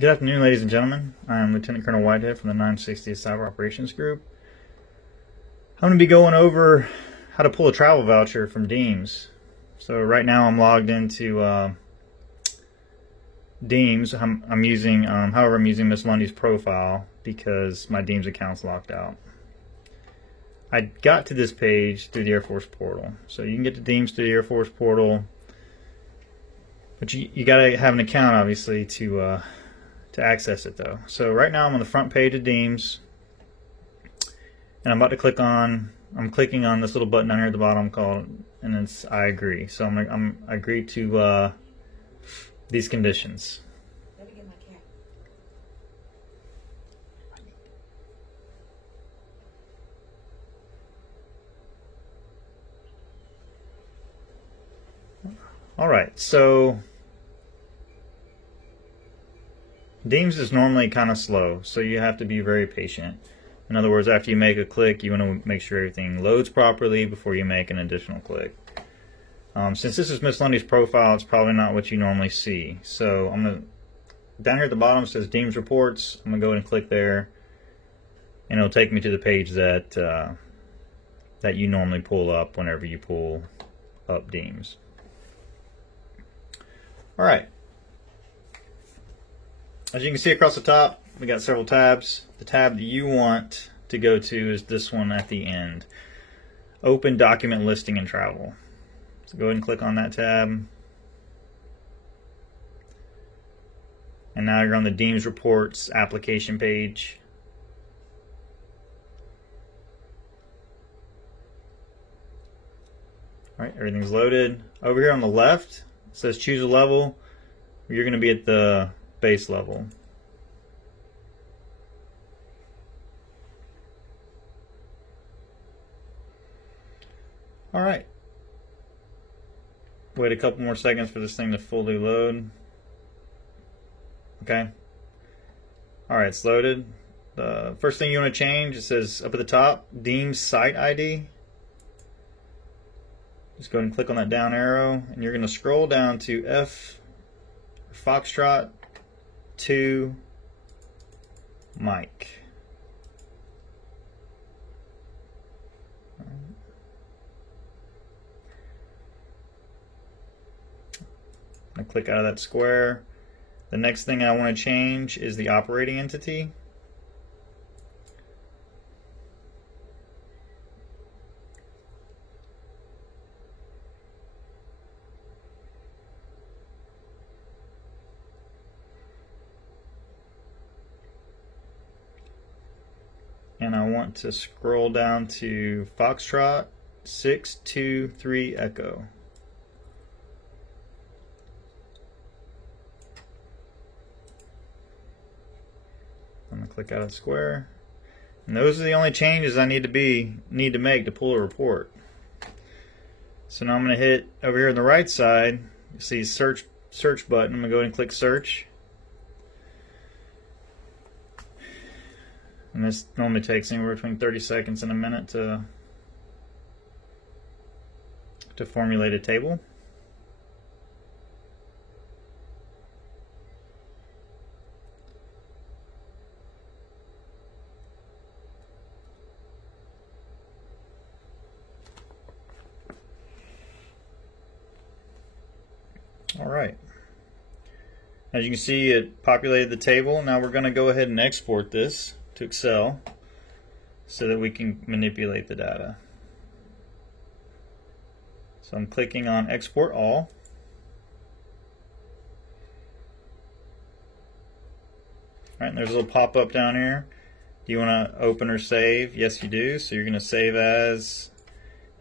Good afternoon, ladies and gentlemen. I am Lieutenant Colonel Whitehead from the 960th Cyber Operations Group. I'm going to be going over how to pull a travel voucher from Deems. So right now I'm logged into Deems. I'm using, however, I'm using Miss Lundy's profile because my Deems account's locked out. I got to this page through the Air Force portal. So you can get to Deems through the Air Force portal, but you got to have an account, obviously, to access it though. So right now I'm on the front page of Deems, and I'm about to click on, I'm clicking on this little button down here at the bottom called, and it's I agree. So I agree to these conditions. Let me get my cat. Alright, so Deems is normally kind of slow, so you have to be very patient. In other words, after you make a click, you want to make sure everything loads properly before you make an additional click. Since this is Miss Lundy's profile, it's probably not what you normally see. So I'm going to, down here at the bottom it says Deems Reports. I'm going to go ahead and click there, and it'll take me to the page that that you normally pull up whenever you pull up Deems. Alright. As you can see across the top, we got several tabs. The tab that you want to go to is this one at the end. Open Document Listing and Travel. So go ahead and click on that tab. And now you're on the Deems Reports application page. Alright, everything's loaded. Over here on the left, it says choose a level. You're going to be at the base level. Alright. Wait a couple more seconds for this thing to fully load. Okay. Alright, it's loaded. The first thing you want to change, it says up at the top, Deems Site ID. Just go ahead and click on that down arrow, and you're going to scroll down to Foxtrot 2 Mike. I click out of that square. The next thing I want to change is the operating entity. And I want to scroll down to Foxtrot 623 Echo. I'm going to click out of the square. And those are the only changes I need to make to pull a report. So now I'm going to hit over here on the right side, you see search button. I'm going to go ahead and click search. And this normally takes anywhere between 30 seconds and a minute to formulate a table. Alright. As you can see, it populated the table. Now we're going to go ahead and export this to Excel so that we can manipulate the data. So I'm clicking on Export All. Alright, and there's a little pop-up down here. Do you want to open or save? Yes, you do. So you're going to save as,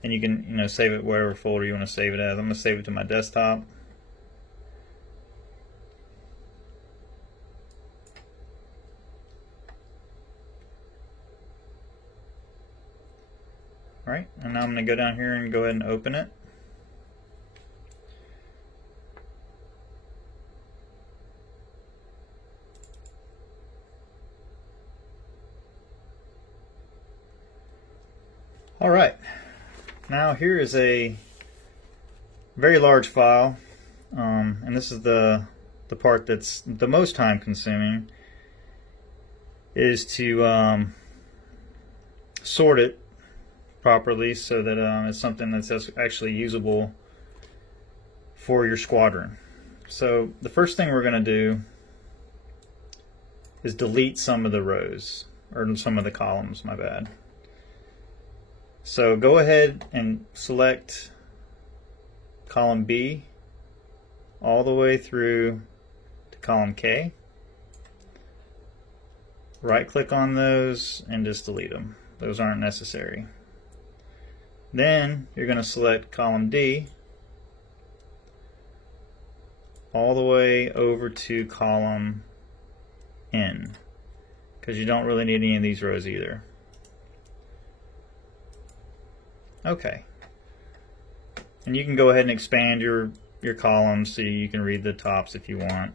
and you can save it whatever folder you want to save it as. I'm going to save it to my desktop. Alright, and now I'm going to go down here and go ahead and open it. Alright, now here is a very large file, and this is the the part that's the most time consuming, is to sort it properly so that it's something that's actually usable for your squadron. So the first thing we're going to do is delete some of the rows, or some of the columns, my bad. So go ahead and select column B all the way through to column K. Right click on those and just delete them. Those aren't necessary. Then you're going to select column D all the way over to column N, because you don't really need any of these rows either. Okay. And you can go ahead and expand your columns so you can read the tops if you want.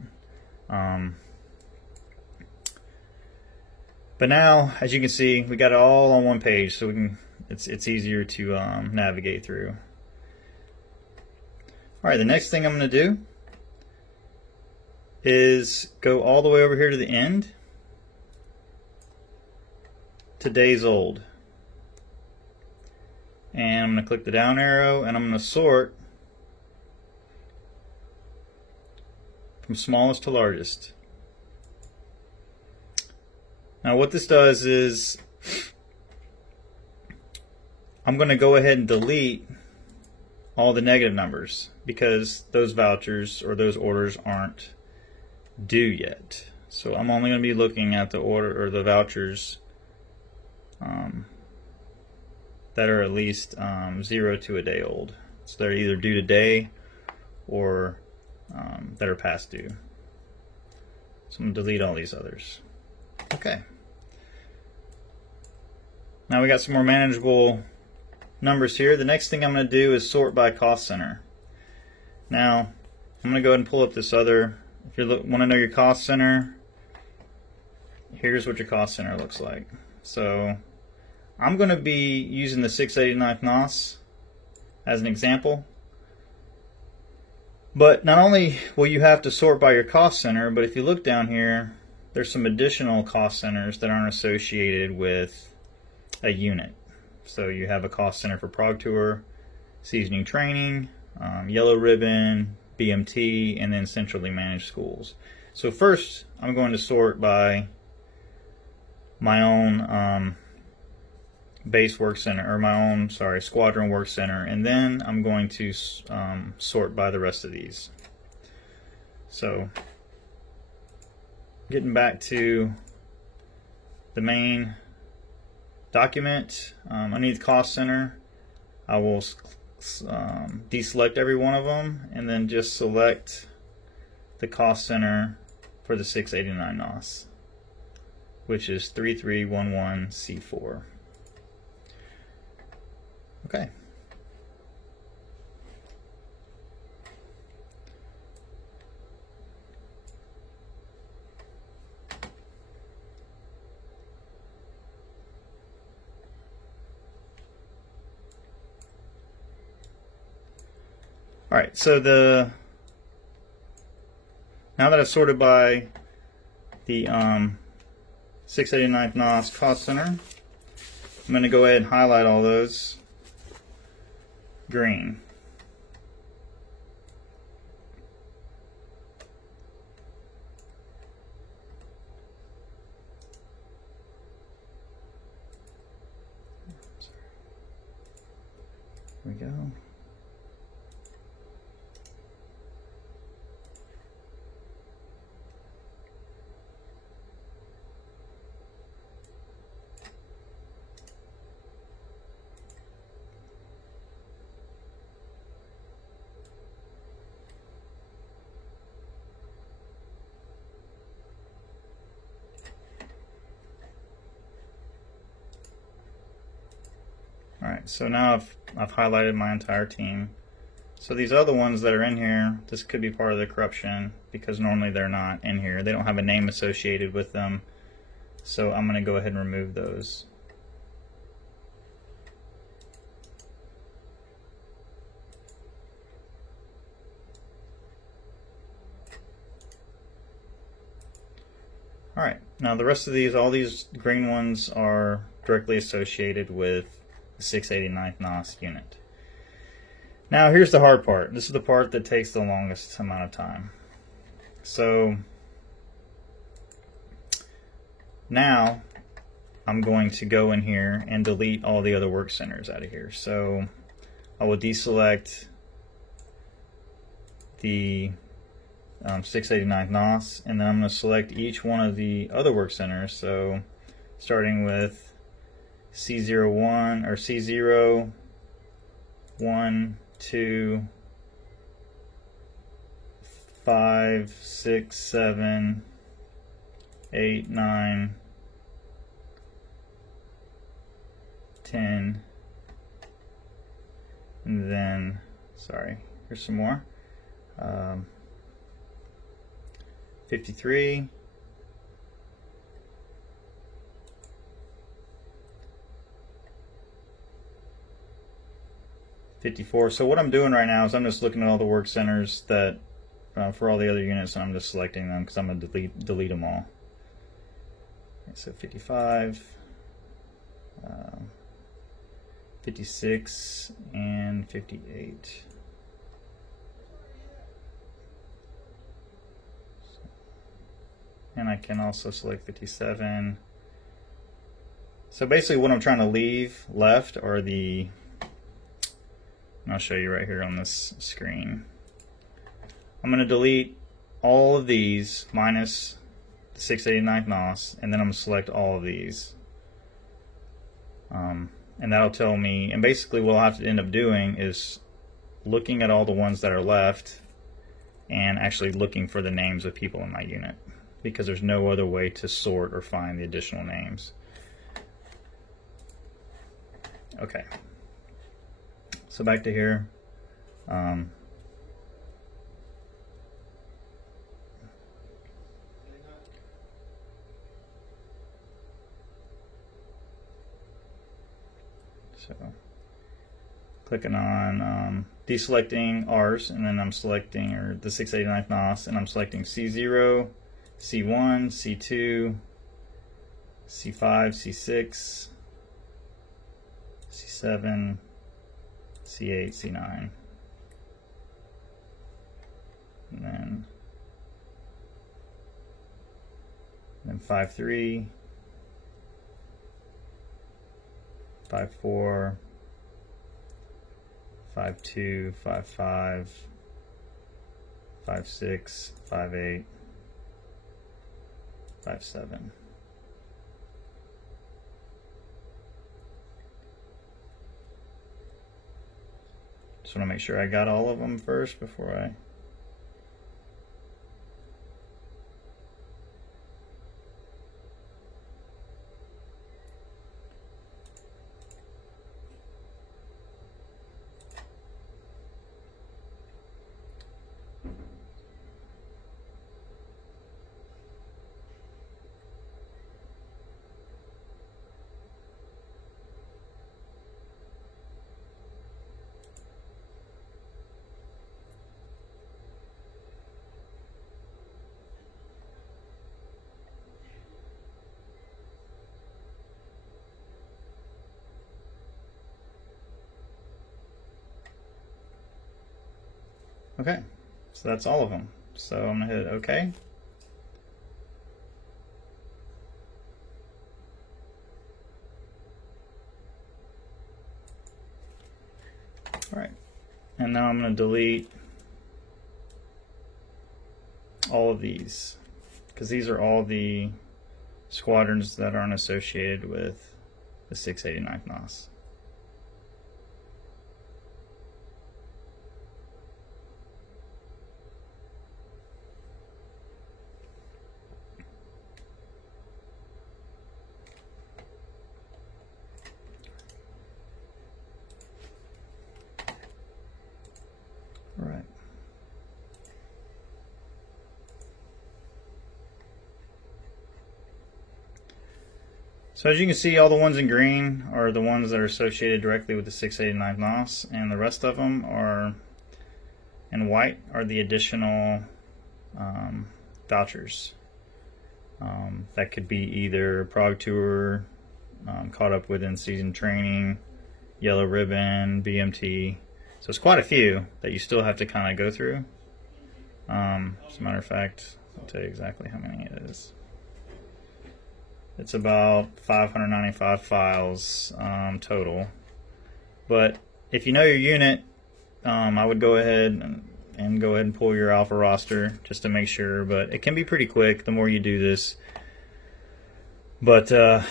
But now, as you can see, we got it all on one page, so we can. It's easier to navigate through. All right, the next thing I'm going to do is go all the way over here to the end to days old. And I'm going to click the down arrow and I'm going to sort from smallest to largest. Now what this does is I'm going to go ahead and delete all the negative numbers because those vouchers or those orders aren't due yet. So I'm only going to be looking at the order or the vouchers that are at least 0 to a day old. So they're either due today or that are past due. So I'm going to delete all these others. Okay. Now we got some more manageable numbers here. The next thing I'm going to do is sort by cost center. Now I'm going to go ahead and pull up this other. If you want to know your cost center, here's what your cost center looks like. So I'm going to be using the 689th NOS as an example. But not only will you have to sort by your cost center, but if you look down here, there's some additional cost centers that aren't associated with a unit. So you have a cost center for Prog Tour, seasoning training, Yellow Ribbon, BMT, and then centrally managed schools. So first, I'm going to sort by my own base work center, or my own, squadron work center, and then I'm going to sort by the rest of these. So getting back to the main document, underneath cost center, I will deselect every one of them and then just select the cost center for the 689 NOS, which is 3311C4. Okay. All right, so now that I've sorted by the 689th NOS cost center, I'm going to go ahead and highlight all those green. There we go. Alright, so now I've highlighted my entire team. So these other ones that are in here, this could be part of the corruption because normally they're not in here. They don't have a name associated with them. So I'm going to go ahead and remove those. Alright, now the rest of these, all these green ones are directly associated with the 689th NOS unit. Now here's the hard part. This is the part that takes the longest amount of time. So now I'm going to go in here and delete all the other work centers out of here. So I will deselect the 689th NOS, and then I'm going to select each one of the other work centers. So starting with C01 or C0, 1, 2, 5, 6, 7, 8, 9, 10, and then, sorry, here's some more. 53, 54. So what I'm doing right now is I'm just looking at all the work centers that for all the other units, and I'm just selecting them because I'm going to delete them all. Okay, so 55, 56, and 58. And I can also select 57. So basically what I'm trying to leave left are the, and I'll show you right here on this screen. I'm going to delete all of these minus the 689th NOS, and then I'm going to select all of these. And that'll tell me, and basically what I'll have to end up doing is looking at all the ones that are left and actually looking for the names of people in my unit, because there's no other way to sort or find the additional names. Okay, so back to here. So clicking on deselecting R's, and then I'm selecting the 689th NOS, and I'm selecting C0, C1, C2, C5, C6, C7, C8, C9, and then 5.3, 5.4, 5.2, 5.5, 5.6, 5.8, 5.7. Just want to make sure I got all of them first before I... Okay, so that's all of them. So I'm going to hit OK. Alright, and now I'm going to delete all of these, because these are all the squadrons that aren't associated with the 689th NOS. Right. So as you can see, all the ones in green are the ones that are associated directly with the 689th NOS, and the rest of them are in white are the additional vouchers. That could be either Prog Tour, caught up with in-season training, Yellow Ribbon, BMT. So it's quite a few that you still have to kind of go through. As a matter of fact, I'll tell you exactly how many it is. It's about 595 files total. But if you know your unit, I would go ahead and pull your alpha roster just to make sure. But it can be pretty quick the more you do this. But I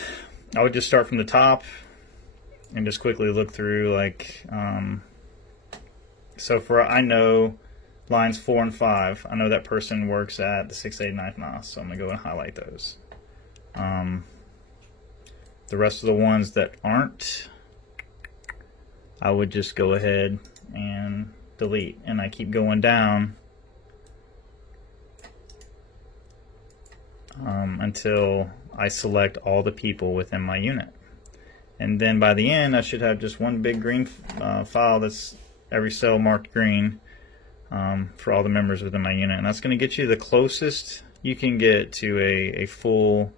would just start from the top and just quickly look through, like, so for, I know lines 4 and 5, I know that person works at the 689th NOS, so I'm going to go and highlight those. The rest of the ones that aren't, I would just go ahead and delete, and I keep going down until I select all the people within my unit. And then by the end, I should have just one big green file that's every cell marked green for all the members within my unit. And that's going to get you the closest you can get to a full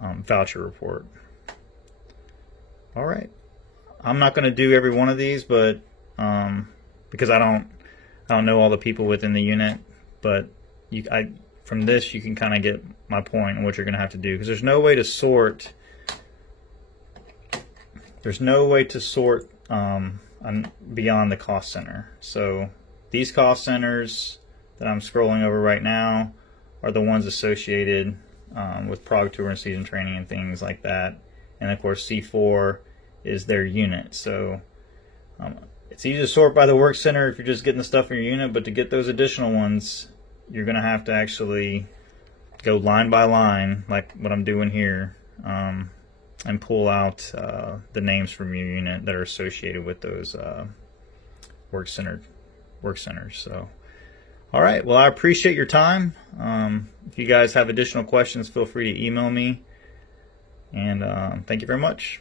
voucher report. All right. I'm not going to do every one of these, but because I don't know all the people within the unit, but from this you can kind of get my point on what you're going to have to do, because there's no way to sort. There's no way to sort beyond the cost center. So these cost centers that I'm scrolling over right now are the ones associated with Prog Tour and season training and things like that. And of course C4 is their unit. So it's easy to sort by the work center if you're just getting the stuff in your unit, but to get those additional ones, you're going to have to actually go line by line, like what I'm doing here, and pull out the names from your unit that are associated with those work centers. So, all right. Well, I appreciate your time. If you guys have additional questions, feel free to email me. And thank you very much.